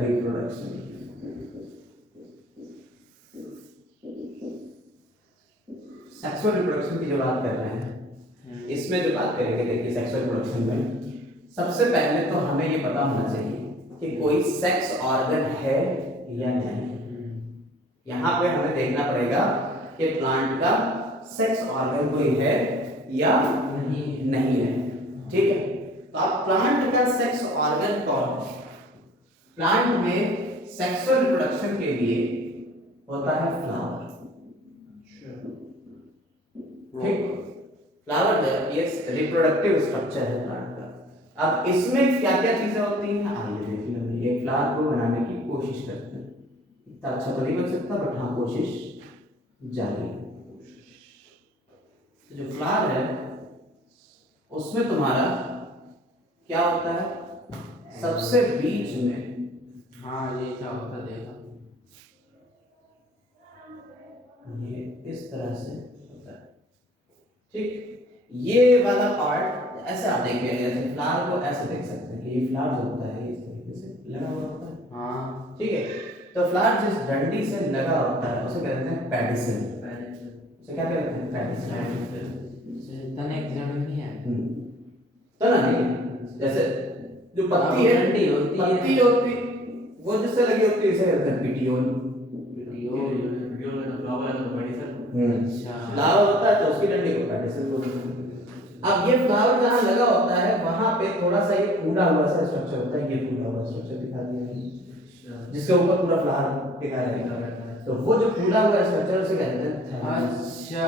Reproduction. Sexual reproduction की जो बात कर रहे हैं, इसमें जो बात करेंगे, देखिए सेक्सुअल रिप्रोडक्शन में सबसे पहले तो हमें ये पता होना चाहिए कि कोई सेक्स ऑर्गन है या नहीं। यहाँ पे हमें देखना पड़ेगा कि प्लांट का सेक्स ऑर्गन कोई है या नहीं है। ठीक है, तो अब प्लांट का सेक्स ऑर्गन कौन है? प्लांट में सेक्सुअल रिप्रोडक्शन के लिए होता है फ्लावर। ठीक, फ्लावर ये रिप्रोडक्टिव स्ट्रक्चर है प्लांट का। अब इसमें क्या क्या चीजें होती हैं, आइए देखिए। हम एक फ्लावर को बनाने की कोशिश करते हैं, इतना अच्छा तो नहीं बन सकता, बट हाँ कोशिश जारी है। जो फ्लावर है उसमें तुम्हारा क्या होता है, सबसे बीच में, हाँ ये क्या होता है देखा, ये इस तरह से होता है। ठीक, ये वाला पार्ट ऐसे आप देखिए, जैसे फ्लावर को ऐसे देख सकते हैं कि ये फ्लावर जो होता है इस तरीके से लगा हुआ होता है। हाँ ठीक है, तो फ्लावर जिस डंडी से लगा होता है उसे कहते हैं पेडिसल। उसे क्या कहते हैं? पेडिसल। तने एक जड़ नहीं है, तना नहीं, जैसे जो पत्ती है, डंडी होती है, पत्ती होती वो जिससे लगी होती है इसे कहते हैं पिटियोल। अच्छा फ्लावर होता है तो उसकी डंडी को पेडिसल बोलते हैं। अब ये फ्लावर जहाँ लगा होता है वहां पे थोड़ा सा ये फूला हुआ सा स्ट्रक्चर होता है, ये फूला हुआ स्ट्रक्चर दिखा दिया है, जिसके ऊपर पूरा फ्लावर टिका रहता है। तो वो जो फूला हुआ स्ट्रक्चर उसे कहते हैं थैलेमस। अच्छा,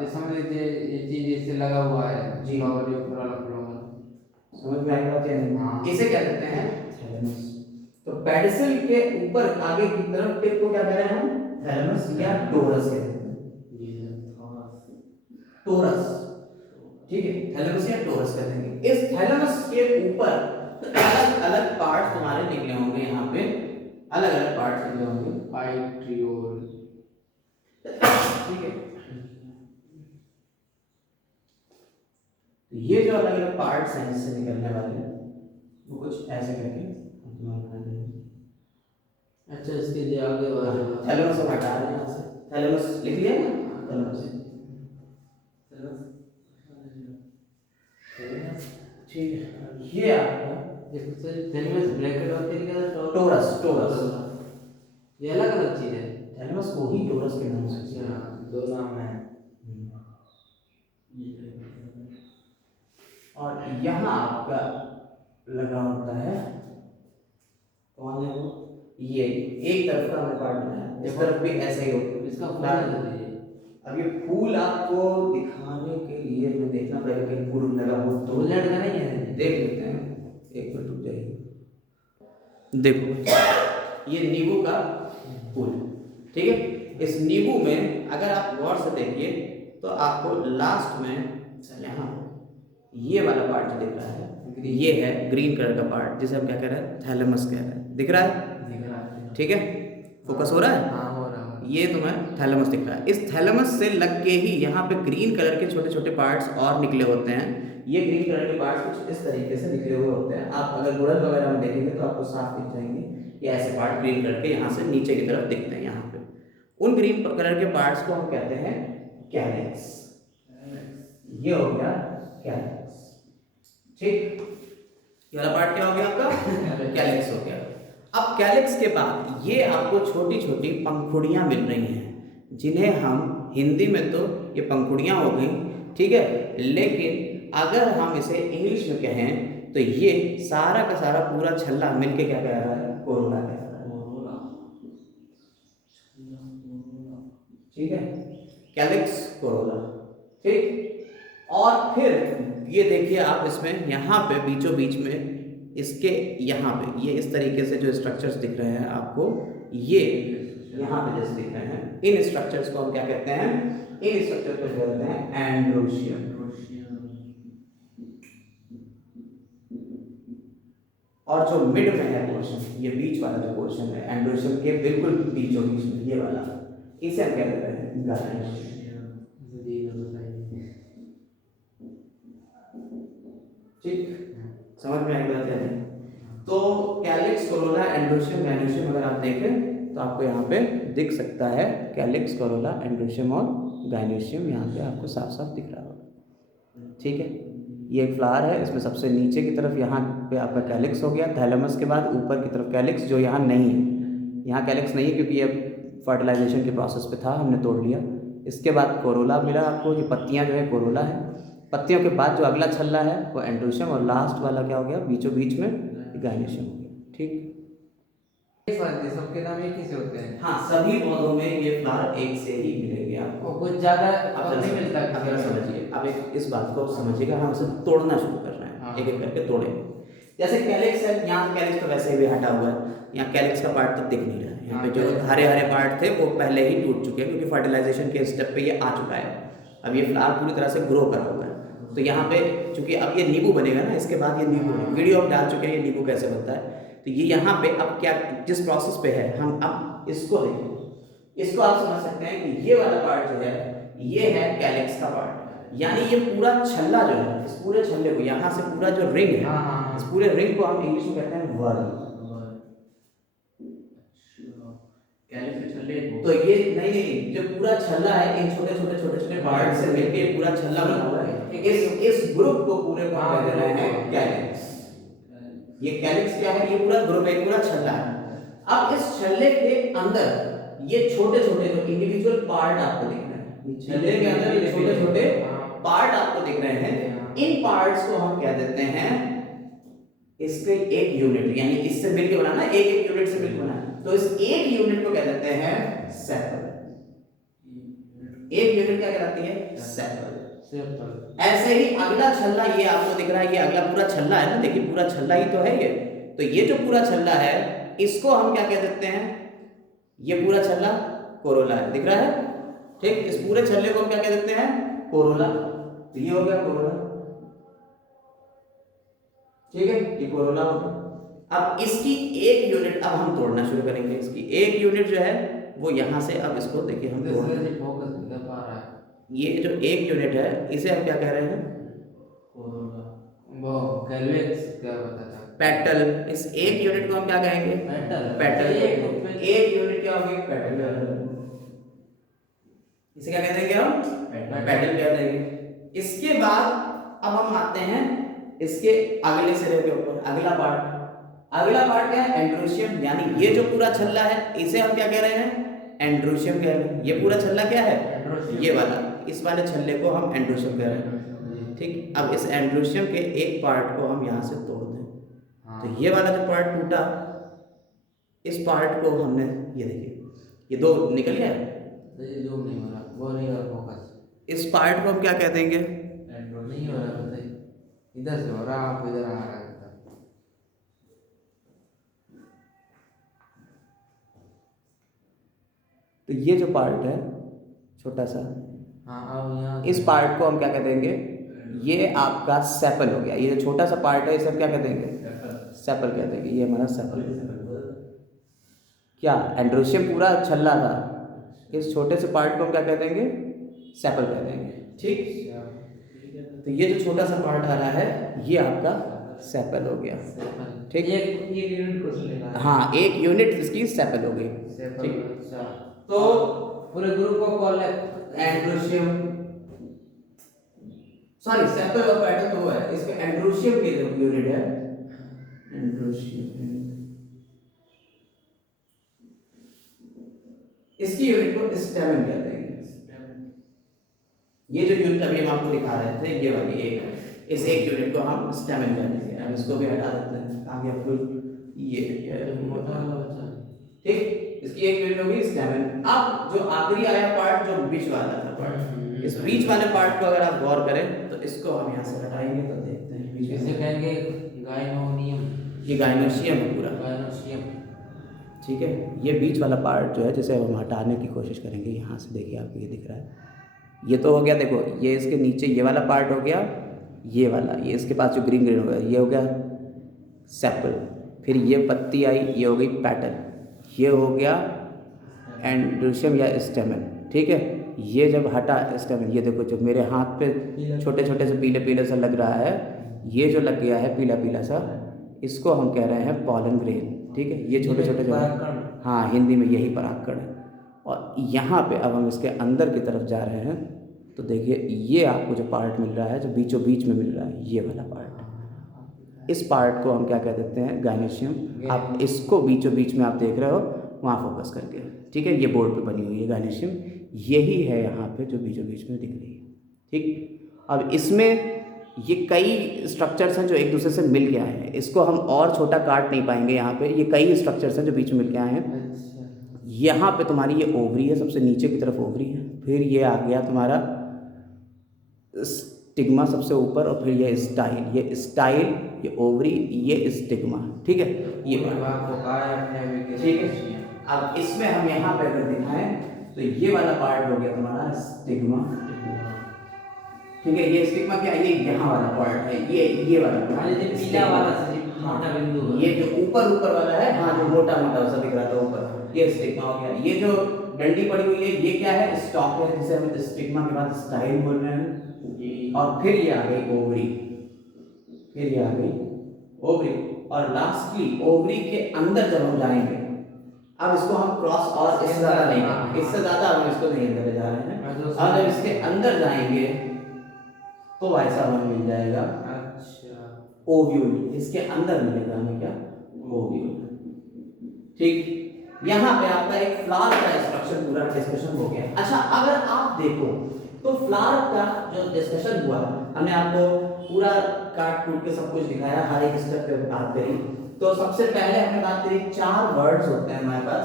ये समझ लीजिए ये चीज इससे लगा हुआ है जी, फ्लावर, ये पूरा फ्लावर, समझ में आई बात या नहीं? हाँ। इसे क्या कहते हैं? थैलेमस। तो पेडिसल के ऊपर आगे की तरफ टिप को क्या कह रहे हैं हम? थैलेमस या टोरस कहते हैं। टोरस, ठीक है, थैलेमस या टोरस कहते हैं। इस थैलेमस के ऊपर अलग अलग पार्ट तुम्हारे निकले होंगे, यहाँ पे अलग अलग पार्ट निकले होंगे, आइट्रियोल, ठीक है। तो ये जो अलग अलग पार्ट्स हैं इससे निकलने वाले, वो कुछ ऐसे करके हम तुम्हें बना देंगे। अच्छा इसके लिए आगे वाले थैलेमस को हटा रहे हैं यहाँ से, थैलेमस लिख लिया ना, थैलेमस, ठीक है। ये आपका थैलेमस ब्रैकेट और फिर क्या था? टोरस, टोरस, ये अलग अलग चीज है। थैलेमस को ही टोरस के नाम से, अच्छा दो नाम है। और यहाँ आपका लगा होता है, कौन है वो, ये एक तरफ का हमने पार्ट बनाया, इस तरफ भी ऐसा ही होगा। इसका फूल, अब ये फूल आपको दिखाने के लिए मैं देखना पड़ेगा कि फूल लगा हो तो बुलेट का नहीं है, देख लेते हैं। एक मिनट रुक जाइए, देखो ये नींबू का फूल, ठीक है। इस नींबू में अगर आप गौर से देखिए तो आपको लास्ट में यहाँ ये वाला पार्ट जो दिख रहा है, ये है ग्रीन कलर का पार्ट, जिसे हम क्या कह रहे हैं? थैलेमस कह रहे हैं। दिख रहा है? ठीक है, फोकस हो रहा है? हाँ हो रहा है। ये तुम्हें थैलेमस दिख रहा है। इस थैलेमस से लग के ही यहाँ पे ग्रीन कलर के छोटे छोटे पार्ट्स और निकले होते हैं। ये ग्रीन कलर के पार्ट्स कुछ इस तरीके से निकले हुए होते हैं। आप अगर गुड़हल वगैरह में देखेंगे तो आपको साफ दिख जाएंगे, ये ऐसे पार्ट ग्रीन कलर के यहाँ से नीचे की तरफ दिखते हैं। यहाँ पे उन ग्रीन कलर के पार्ट्स को हम कहते हैं कैलिक्स। ये हो गया कैलिक्स, ठीक। ये वाला पार्ट क्या हो गया आपका? कैलिक्स हो गया। अब कैलिक्स के बाद ये आपको छोटी छोटी पंखुड़ियाँ मिल रही हैं, जिन्हें हम हिंदी में तो ये पंखुड़ियाँ हो गई, ठीक है, लेकिन अगर हम इसे इंग्लिश में कहें तो ये सारा का सारा पूरा छल्ला मिलके क्या कह रहा है? कोरोना कह रहा है, ठीक है, कैलिक्स कोरोना, ठीक। और फिर ये देखिए आप इसमें यहाँ पे बीचों बीच में इसके यहाँ पे ये इस तरीके से जो स्ट्रक्चर्स दिख रहे हैं आपको, ये यहाँ पे जैसे दिख रहे हैं, इन स्ट्रक्चर्स को हम क्या कहते हैं? इन स्ट्रक्चर को कहते हैं एंड्रोशियम। और जो मिड में है पोर्शन, ये बीच वाला जो पोर्शन है एंड्रोशियम के बिल्कुल बीचों बीच में, ये वाला, इसे हम क्या कहते हैं? गायनेशियम। ठीक, समझ में आई बात है? तो कैलिक्स, कोरोला, एंड्रोशियम, गाइनोशियम अगर आप देखें तो आपको यहाँ पे दिख सकता है कैलिक्स, कोरोला, एंड्रोशियम और गाइनोशियम यहाँ पे आपको साफ साफ दिख रहा होगा। ठीक है, ये एक फ्लावर है, इसमें सबसे नीचे की तरफ यहाँ पे आपका कैलिक्स हो गया, थैलेमस के बाद ऊपर की तरफ कैलिक्स, जो यहाँ नहीं है, यहाँ कैलिक्स नहीं है क्योंकि ये फर्टिलाइजेशन के प्रोसेस पे था, हमने तोड़ लिया। इसके बाद कोरोला मिला आपको, ये पत्तियाँ जो है कोरोला है, पत्तियों के बाद जो अगला छल्ला है वो एंड्रोशियम, और लास्ट वाला क्या हो गया बीचों बीच में गाइनोशियम हो गया। ठीक, सबके नाम एक ही से होते हैं। हाँ, सभी पौधों में ये फ्लावर एक से ही मिलेंगे आपको, और कुछ ज़्यादा अब नहीं मिलता अब जरा समझिए, अब इस बात को समझिएगा, हम इसे तोड़ना शुरू कर रहे हैं। हाँ। एक एक करके तोड़ेंगे। जैसे कैलिक्स है, यहाँ से कैलिक्स तो वैसे भी हटा हुआ है, यहाँ कैलिक्स का पार्ट तो दिख नहीं रहा है, यहाँ पे जो हरे हरे पार्ट थे वो पहले ही टूट चुके हैं क्योंकि फर्टिलाइजेशन के स्टेप पे ये आ चुका है। अब ये फ्लावर पूरी तरह से ग्रो करा हुआ है, तो यहाँ पे चूंकि अब ये नींबू बनेगा ना, इसके बाद ये नींबू, वीडियो हम डाल चुके हैं ये नींबू कैसे बनता है। तो ये यहाँ पे अब क्या, जिस प्रोसेस पे है, हम अब इसको देखें, इसको आप समझ सकते हैं कि ये वाला पार्ट जो है ये है कैलिक्स का पार्ट, यानी ये पूरा छल्ला जो है, इस पूरे छल्ले को, यहाँ से पूरा जो रिंग है, इस पूरे रिंग को हम इंग्लिश में कहते हैं वर्म। तो ये नहीं, जो पूरा छल्ला है इन छोटे छोटे छोटे छोटे पार्ट से मिलके पूरा छल्ला बना हुआ है, इस ग्रुप को पूरे को कहते हैं कैलिक्स। ये कैलिक्स क्या है, ये पूरा ग्रुप है, पूरा छल्ला है। अब इस छल्ले के अंदर ये छोटे छोटे जो इंडिविजुअल पार्ट आपको दिख रहे हैं, छल्ले के अंदर ये छोटे छोटे पार्ट आपको दिख रहे हैं, इन पार्ट्स को हम क्या देते हैं, इसके एक यूनिट, यानी इससे मिलके बनाना, एक एक यूनिट से मिलके बनाना, तो इस एक यूनिट को क्या देते हैं सेपल। एक यूनिट क्या कहलाती है, सेपल। ऐसे ही अगला छल्ला ये आपको दिख रहा है, ये अगला पूरा छल्ला है ना, देखिए पूरा छल्ला ही तो है ये। तो ये जो पूरा छल्ला है इसको हम क्या कह देते हैं, ये पूरा छल्ला कोरोला है, दिख रहा है। ठीक, इस पूरे छल्ले को हम क्या कह देते हैं, कोरोला। तो ये हो गया कोरोला, ठीक है, ये कोरोला हो गया। अब इसकी एक यूनिट अब हम तोड़ना शुरू करेंगे, इसकी एक यूनिट जो है वो यहाँ से, अब इसको देखिए हम ये जो एक यूनिट है इसे हम क्या कह रहे हैं, पेटल। इस एक यूनिट को हम क्या कहेंगे, पेटल। एक यूनिट क्या होगी, पेटल। इसे क्या कह देंगे हम, पेटल कह देंगे। इसके बाद अब हम आते हैं इसके अगले सिरे के ऊपर, अगला पार्ट। अगला पार्ट क्या है, एंड्रोशियम, यानी ये जो पूरा छल्ला है इसे हम क्या कह रहे हैं, एंड्रोशियम कह रहे हैं। ये पूरा छल्ला क्या है, ये वाला, इस वाले छल्ले को हम एंड्रोशियम कह रहे हैं। ठीक, अब इस एंड्रोशियम के एक पार्ट को हम यहाँ से तोड़ दें, तो ये वाला जो पार्ट टूटा, इस पार्ट को हमने, ये देखिए ये दो निकल गया, इस पार्ट को हम क्या कह देंगे, नहीं हो रहा, बताइए इधर से हो रहा, आप इधर आ रहा है। तो ये जो पार्ट है छोटा सा, इस पार्ट को हम क्या कह देंगे, ये आपका सेपल हो गया। ये जो छोटा सा पार्ट है इसे हम क्या कह देंगे, सेपल कह देंगे। ये हमारा सेपल, क्या एंड्रोशियम पूरा छल्ला था, इस छोटे से पार्ट को हम क्या कह देंगे, सेपल कह देंगे। ठीक, तो ये जो छोटा सा पार्ट आ रहा है ये आपका सेपल हो गया। ठीक, एक यूनिट को सुनेगा, हाँ, एक यूनिट इसकी सेपल हो गई। ठीक, तो पूरे ग्रुप को कॉल एंड्रोशियम, सॉरी सेपल और पेटल तो है, इसके एंड्रोशियम की जो यूनिट है, एंड्रोशियम, इसकी यूनिट को स्टेमन कहते हैं। ये जो यूनिट अभी हम आपको दिखा रहे थे, ये वाली एक है, इस एक यूनिट को हम स्टेमन कहते हैं। अब इसको भी हटा देते हैं, आगे फुल ये ठीक, इसकी एक यूनिट होगी स्टेमन। अब जो आखिरी आया पार्ट, जो बीच वाला था पार्ट, इस बीच वाले पार्ट को अगर आप गौर करें तो इसको हम यहाँ से हटाएंगे तो देखते हैं बीच में, इसे कहेंगे गाइनोनियम, ये गाइनोशियम है पूरा, गाइनोशियम। ठीक है। ये बीच वाला पार्ट जो है जिसे हम हटाने की कोशिश करेंगे, यहाँ से देखिए आपको ये दिख रहा है, ये तो हो गया, देखो ये इसके नीचे ये वाला पार्ट हो गया, ये वाला, ये इसके पास जो ग्रीन ग्रीन हो गया ये हो गया सेपल, फिर ये पत्ती आई, ये हो गई पैटल, ये हो गया एंड्रोशियम या स्टेमन। ठीक है, ये जब हटा स्टेमन, ये देखो जो मेरे हाथ पे छोटे छोटे से पीले पीले सा लग रहा है, ये जो लग गया है पीला पीला सा, इसको हम कह रहे हैं पॉलन ग्रेन। ठीक है, ये छोटे छोटे जो, परागकण। हाँ हिंदी में यही परागकण है। और यहाँ पे अब हम इसके अंदर की तरफ जा रहे हैं, तो देखिए ये आपको जो पार्ट मिल रहा है, जो बीचों बीच में मिल रहा है, ये वाला पार्ट, इस पार्ट को हम क्या कह देते हैं, गायनेशियम। आप इसको बीचों बीच में आप देख रहे हो, वहाँ फोकस करके, ठीक है, ये बोर्ड पे बनी हुई है गायनेशियम, यही है यहाँ पे जो बीचों बीच में दिख रही है। ठीक, अब इसमें ये कई स्ट्रक्चर्स हैं जो एक दूसरे से मिल के आए हैं, इसको हम और छोटा काट नहीं पाएंगे यहाँ पे, ये कई स्ट्रक्चर्स हैं जो बीच में मिल के आए हैं। यहाँ पे तुम्हारी ये ओवरी है, सबसे नीचे की तरफ ओवरी है, फिर ये आ गया तुम्हारा स्टिग्मा सबसे ऊपर, और फिर ये स्टाइल, ये ओवरी, ये स्टिग्मा। ठीक है, ये ठीक है। अब इसमें हम यहाँ पे अगर दिखाएं तो ये वाला पार्ट हो गया तुम्हारा स्टिग्मा। ठीक है, ये स्टिग्मा क्या है, ये यहाँ वाला पार्ट है, ये वाला पीला वाला मोटा बिंदु, ये जो ऊपर वाला है, हाँ जो मोटा मोटा सा दिख रहा था ऊपर, ये स्टिग्मा हो गया। ये जो डंडी पड़ी हुई है, ये क्या है, स्टॉक है, जिसे हम स्टिग्मा के बाद स्टाइल बोल रहे हैं। और फिर ये आ गई ओवरी, फिर ये आ गई ओवरी, और लास्टली ओवरी के अंदर जब हम जाएंगे, अब इसको हम क्रॉस और इससे ज़्यादा नहीं, इससे ज़्यादा हम इसको नहीं अंदर ले जा रहे हैं। अब जब इसके अंदर जाएंगे तो ऐसा हमें मिल जाएगा, अच्छा, ओव्यूल, इसके अंदर मिलेगा हमें क्या, ओव्यूल। ठीक, यहाँ पे आपका एक फ्लावर का स्ट्रक्चर पूरा डिस्कशन हो गया। अच्छा, अगर आप देखो तो फ्लावर का जो डिस्कशन हुआ, हमने आपको पूरा काट कूट के सब कुछ दिखाया, हर एक स्टेप पे बात करी। तो सबसे पहले हमने बात करी 4 वर्ड्स होते हैं हमारे पास,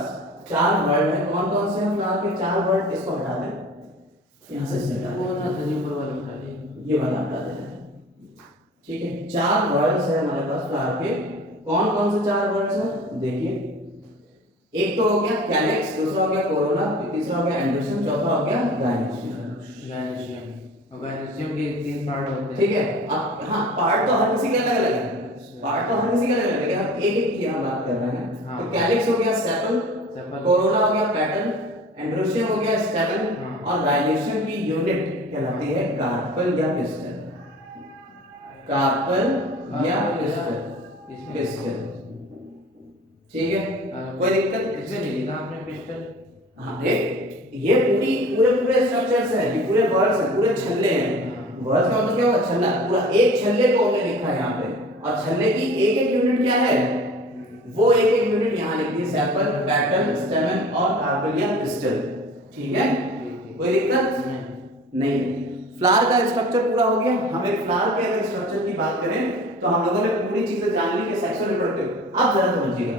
4 वर्ड है। कौन कौन से हैं फ्लावर के 4 वर्ड, इसको हटा दें, यहाँ से ये वाला हटा देना है। ठीक है, 4 वर्ड्स है हमारे पास फ्लावर के। कौन कौन से 4 वर्ड्स हैं, देखिए, एक तो हो गया कैलिक्स, दूसरा हो गया कोरोना, तीसरा हो गया एंड्रोशियम, चौथा हो गया गायनेशियम। और गायनेशियम के 3 पार्ट होते हैं। ठीक है, अब हाँ, पार्ट तो हर किसी के अलग अलग है, पार्ट तो हर किसी के अलग अलग है, लेकिन हम एक एक की यहाँ बात कर रहे हैं। हाँ। तो कैलिक्स हो गया सेपल, कोरोना हो गया पैटर्न, एंड्रोशियम हो गया स्टेबल, और गायनेशियम की यूनिट कहलाती है कार्पल या पिस्टल, कार्पल या पिस्टल। ठीक है, कोई दिक्कत इससे नहीं लिखा आपने पिस्टल? हाँ, ये पूरे स्ट्रक्चर्स हैं, ये पूरे वर्ड्स हैं, पूरे छल्ले हैं। वर्ड्स का मतलब क्या होगा, छल्ला, पूरा एक छल्ले को हमने लिखा है यहाँ पे, और छल्ले की एक एक यूनिट क्या है, वो एक एक यूनिट यहाँ लिख दी, सेपल, पैटर्न, स्टेमन और कार्पल या पिस्टल। ठीक है, कोई दिक्कत नहीं। फ्लावर का स्ट्रक्चर पूरा हो गया। हमें फ्लावर के अगर स्ट्रक्चर की बात करें तो हम लोगों ने पूरी चीजें जान ली कि सेक्सुअल रिप्रोडक्टिव। अब जरा समझिएगा,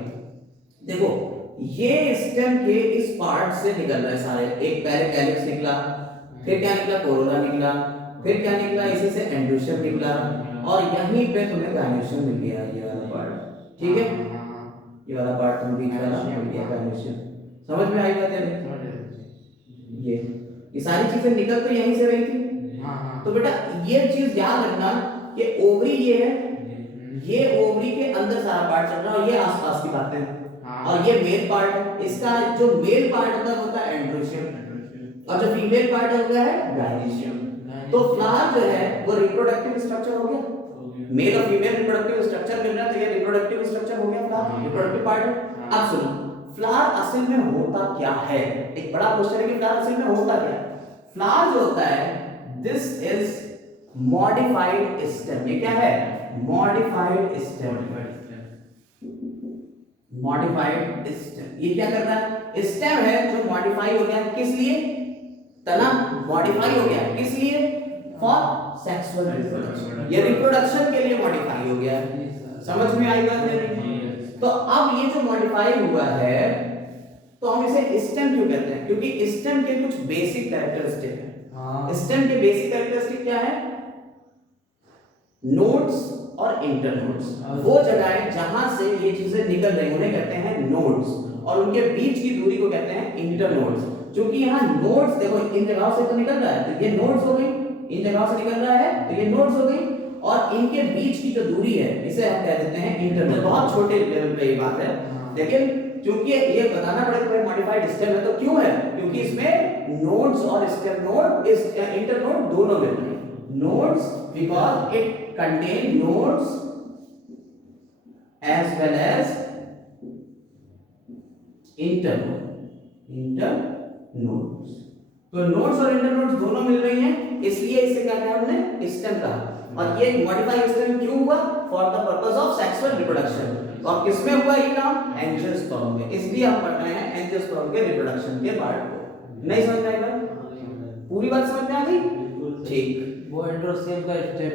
देखो ये स्टेम के इस पार्ट से निकल रहे सारे, एक पहले कैलिक्स निकला, फिर क्या निकला, कोरोना निकला, फिर क्या निकला, इसी से एंड्रोशियम निकला, और यहीं पे तुम्हें गायनेशियम मिल गया, ये वाला पार्ट। ठीक है, ये वाला पार्ट तुम बीच वाला मिल गया गायनेशियम। समझ में आई बात है? ये सारी चीजें निकल तो यहीं से रही थी। तो बेटा ये चीज याद रखना कि ओवरी ये है, ये ओवरी के अंदर सारा पार्ट चल रहा है, और ये आसपास की बातें हैं। और ये मेल पार्ट है, इसका जो मेल पार्ट होता है एंड्रोशियम, और जो फीमेल पार्ट होता है गायनेशियम। तो फ्लावर जो है वो रिप्रोडक्टिव स्ट्रक्चर हो गया, मेल और फीमेल रिप्रोडक्टिव स्ट्रक्चर मिल रहा है, तो ये रिप्रोडक्टिव स्ट्रक्चर हो गया फ्लावर, रिप्रोडक्टिव पार्ट है। अब सुनो, फ्लावर असल में होता क्या है, एक बड़ा क्वेश्चन है कि फ्लावर असल में होता क्या है। फ्लावर जो होता है, दिस इज मॉडिफाइड स्टेम। ये क्या है, मॉडिफाइड स्टेम, मॉडिफाइड स्टेम। ये क्या कर रहा है, स्टेम है जो मॉडिफाई हो गया, किस लिए, तना मॉडिफाई हो गया, किस लिए, फॉर सेक्सुअल रिप्रोडक्शन, ये रिप्रोडक्शन के लिए मॉडिफाई हो गया। समझ में आई बात मेरी? तो अब ये जो मॉडिफाई हुआ है, तो हम इसे स्टेम क्यों कहते हैं, क्योंकि स्टेम के कुछ बेसिक कैरेक्टरिस्टिक है। स्टेम के बेसिक कैरेक्टरिस्टिक क्या है, नोड्स और इंटरनोड्स, वो जगहें जहां से ये चीजें निकल रही उन्हें कहते हैं नोड्स, और उनके बीच की दूरी को कहते हैं इंटरनोड्स। क्योंकि यहाँ नोड्स देखो इन जगहों से तो निकल रहा है, तो ये नोड्स हो गई, इन जगहों से निकल रहा है तो ये नोड्स हो गई, और इनके बीच की जो दूरी है इसे हम कह देते हैं इंटरनोड। बहुत छोटे लेवल पे ये बात है, लेकिन क्योंकि ये बताना पड़ेगा कि मॉडिफाइड स्टेम है, तो क्यों है, क्योंकि इसमें नोड्स और स्टेम नोड इस इंटरनोड दोनों मिल रहे हैं। Nodes because it contain nodes as well as internodes. तो नोड्स और इंटरनोड्स दोनों मिल रही हैं, इसलिए इसे क्या कहा हमने, स्टेम कहा। और ये मॉडिफाइड स्टेम क्यों हुआ, for the purpose of sexual reproduction. तो अब किसमें हुआ ये काम, एंजियोस्पर्म में, इसलिए हम पढ़ रहे हैं एंजियोस्पर्म के रिप्रोडक्शन के पार्ट को। नहीं समझ में आई बात, पूरी बात समझ में आ गई, ठीक। वो एंड्रोस्पर्म का स्टेप